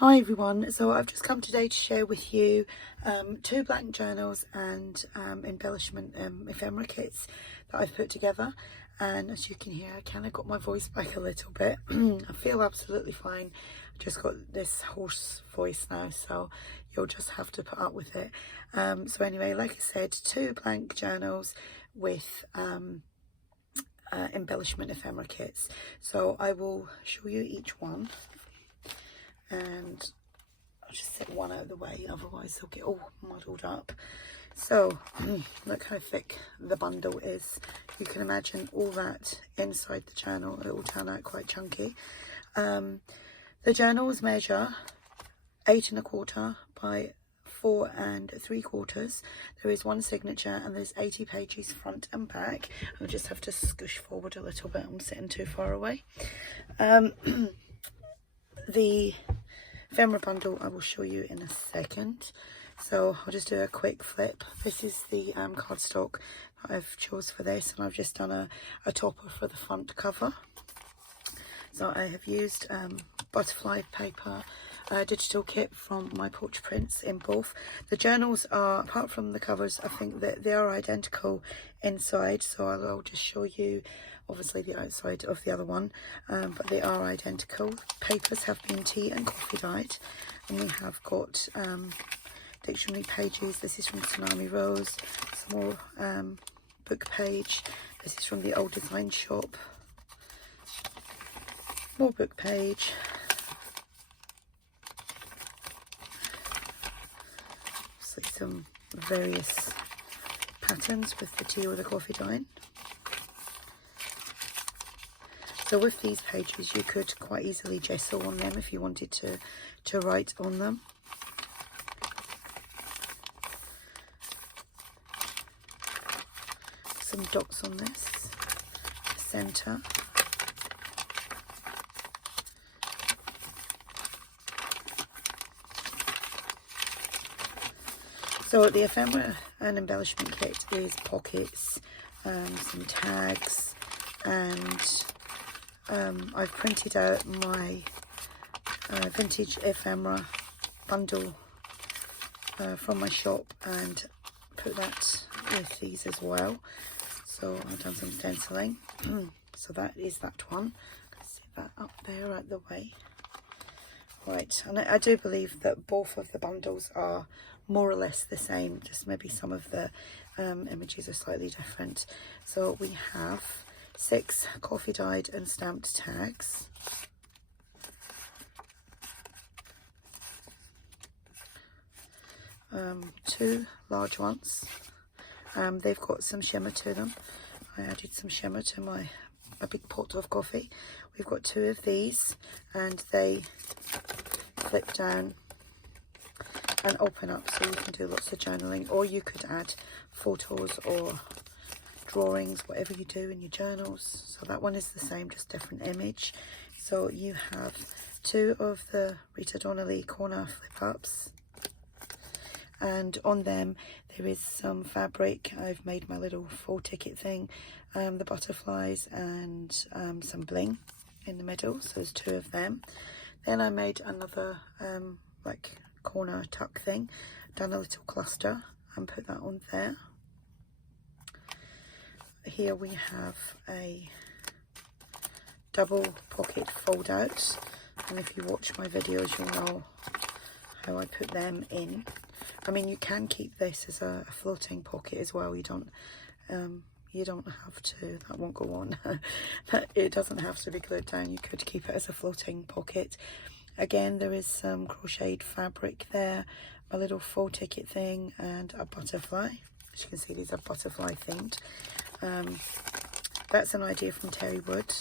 Hi everyone, so I've just come today to share with you two blank journals and embellishment ephemera kits that I've put together. And as you can hear, I kind of got my voice back a little bit. I feel absolutely fine. I just got this hoarse voice now, so you'll just have to put up with it. So anyway, like I said, two blank journals with embellishment ephemera kits. So I will show you each one. And I'll just set one out of the way, otherwise they'll get all muddled up. So look how thick the bundle is. You can imagine all that inside the journal. It will turn out quite chunky. The journals measure 8 1/4 by 4 3/4. There is one signature and there's 80 pages front and back. I'll just have to scoosh forward a little bit. I'm sitting too far away. The ephemera bundle I will show you in a second, so I'll just do a quick flip. This is the cardstock that I've chose for this, and I've just done a topper for the front cover. So I have used butterfly paper digital kit from My Porch Prints in both. The journals are, apart from the covers, I think that they are identical inside, so I'll just show you obviously the outside of the other one, but they are identical. Papers have been tea and coffee dyed, and we have got dictionary pages. This is from Tsunami Rose. Some more book page. This is from the Old Design Shop. More book page. So some various patterns with the tea or the coffee dyeing. So with these pages you could quite easily gesso on them if you wanted to write on them. Some dots on this centre. So the ephemera and embellishment kit is pockets, some tags, and I've printed out my vintage ephemera bundle from my shop and put that with these as well. So I've done some stenciling. So that is that one. Set that up there out the way. Right, and I do believe that both of the bundles are more or less the same, just maybe some of the images are slightly different. So we have 6 coffee dyed and stamped tags. Two large ones. They've got some shimmer to them. I added some shimmer to a big pot of coffee. We've got 2 of these, and they flip down and open up, so you can do lots of journaling, or you could add photos or drawings, whatever you do in your journals. So that one is the same, just different image. So you have 2 of the Rita Donnelly corner flip ups, and on them there is some fabric. I've made my little full ticket thing, the butterflies, and some bling in the middle, so there's 2 of them. Then I made another like corner tuck thing, done a little cluster and put that on there. Here we have a double pocket fold out, and if you watch my videos you'll know how I put them in. I mean, you can keep this as a floating pocket as well. You don't have to, that won't go on. It doesn't have to be glued down. You could keep it as a floating pocket. Again, there is some crocheted fabric there, a little full ticket thing, and a butterfly. As you can see, these are butterfly themed. That's an idea from Terri Wood,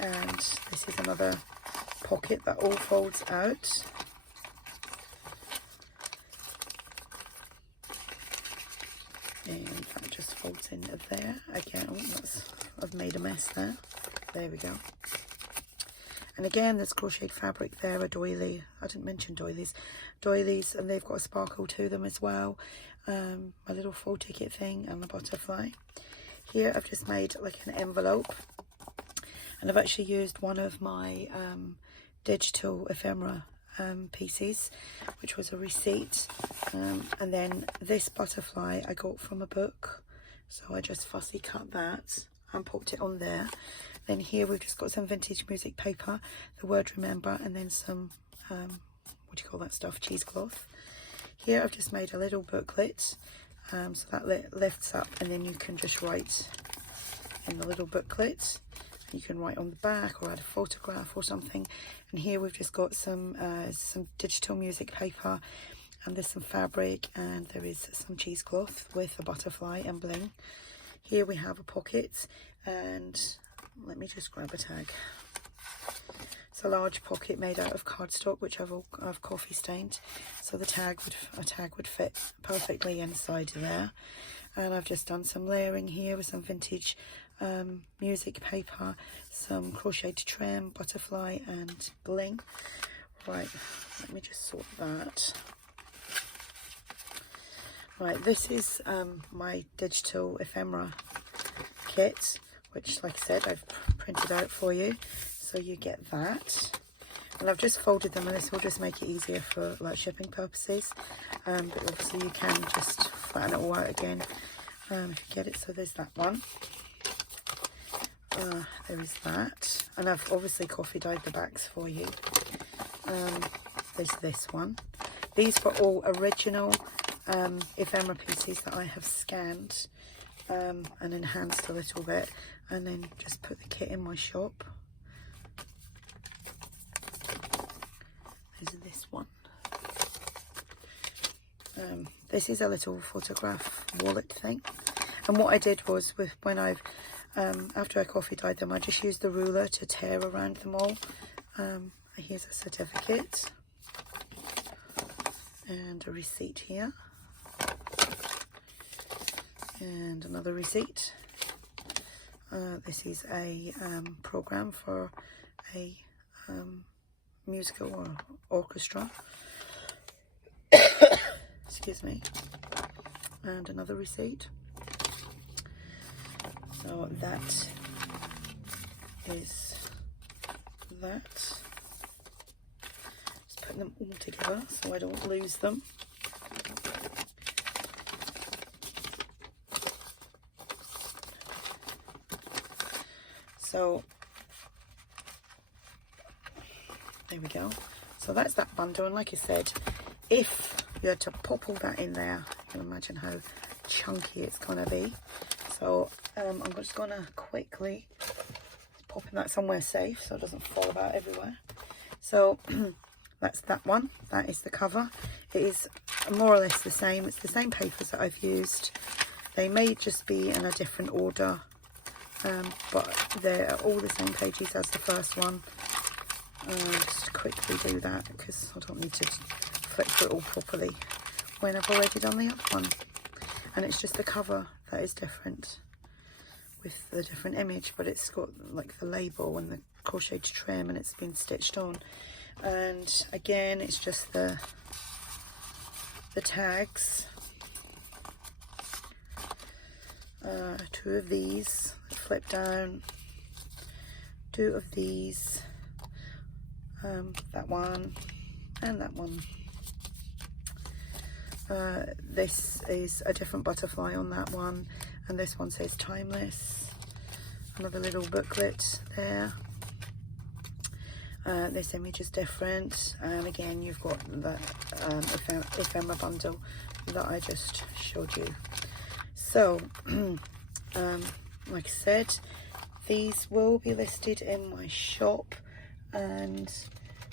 and this is another pocket that all folds out. And that just folds into there. Again, I've made a mess there. There we go. And again, there's crocheted fabric there, a doily. I didn't mention doilies, and they've got a sparkle to them as well. A little full ticket thing and a butterfly. Here I've just made like an envelope, and I've actually used one of my digital ephemera pieces, which was a receipt. And then this butterfly I got from a book, so I just fussy cut that and popped it on there. Then here we've just got some vintage music paper, the word remember, and then some what do you call that stuff, cheesecloth. Here I've just made a little booklet, so that lifts up, and then you can just write in the little booklet. You can write on the back or add a photograph or something. And here we've just got some digital music paper, and there's some fabric, and there is some cheesecloth with a butterfly and bling. Here we have a pocket, and let me just grab a tag. It's a large pocket made out of cardstock, which I've coffee stained, so a tag would fit perfectly inside there. And I've just done some layering here with some vintage music paper, some crocheted trim, butterfly and bling. Right, let me just sort that. Right, this is my digital ephemera kit, which, like I said, I've printed out for you, so you get that. And I've just folded them, and this will just make it easier for like shipping purposes, but obviously you can just flatten it all out again if you get it. So there's that one. There is that, and I've obviously coffee dyed the backs for you. There's this one. These were all original ephemera pieces that I have scanned and enhanced a little bit, and then just put the kit in my shop. There's this one. This is a little photograph wallet thing, and what I did was, after I coffee dyed them, I just used the ruler to tear around them all. Here's a certificate and a receipt here, and another receipt. This is a program for a musical or orchestra. Excuse me. And another receipt. So that is that. Just putting them all together so I don't lose them. So there we go. So that's that bundle, and like I said, if you had to pop all that in there, you can imagine how chunky it's gonna be. So I'm just gonna quickly pop in that somewhere safe so it doesn't fall about everywhere. So that's that one. That is the cover. It is more or less the same. It's the same papers that I've used. They may just be in a different order, but they're all the same pages as the first one. Just quickly do that because I don't need to flip through it all properly when I've already done the other one. And it's just the cover that is different with the different image, but it's got like the label and the crocheted trim, and it's been stitched on. And again, it's just the tags. Two of these flip down, two of these, that one and that one. This is a different butterfly on that one, and this one says timeless. Another little booklet there. This image is different, and again you've got the ephemera bundle that I just showed you. So like I said, these will be listed in my shop, and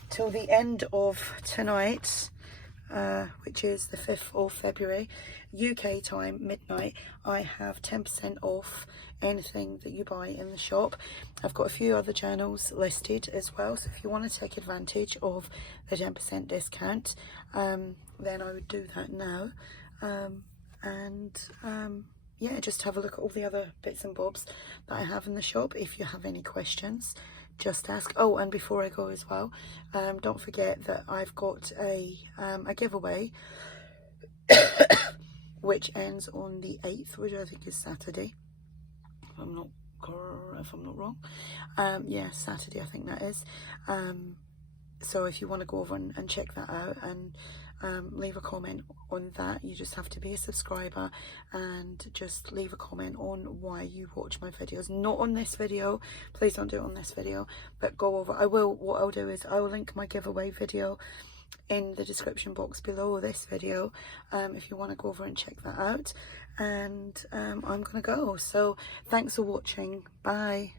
till the end of tonight, which is the 5th of February, UK time, midnight, I have 10% off anything that you buy in the shop. I've got a few other journals listed as well, so if you want to take advantage of the 10% discount, then I would do that now. Yeah, just have a look at all the other bits and bobs that I have in the shop. If you have any questions, just ask. Oh, and before I go as well, don't forget that I've got a giveaway which ends on the 8th, which I think is Saturday, if I'm not wrong. Yeah, Saturday I think that is. So if you want to go over and check that out and leave a comment on that, you just have to be a subscriber and just leave a comment on why you watch my videos. Not on this video, please don't do it on this video, but go over. What I'll do is I will link my giveaway video in the description box below this video, if you want to go over and check that out. And I'm gonna go, so thanks for watching. Bye.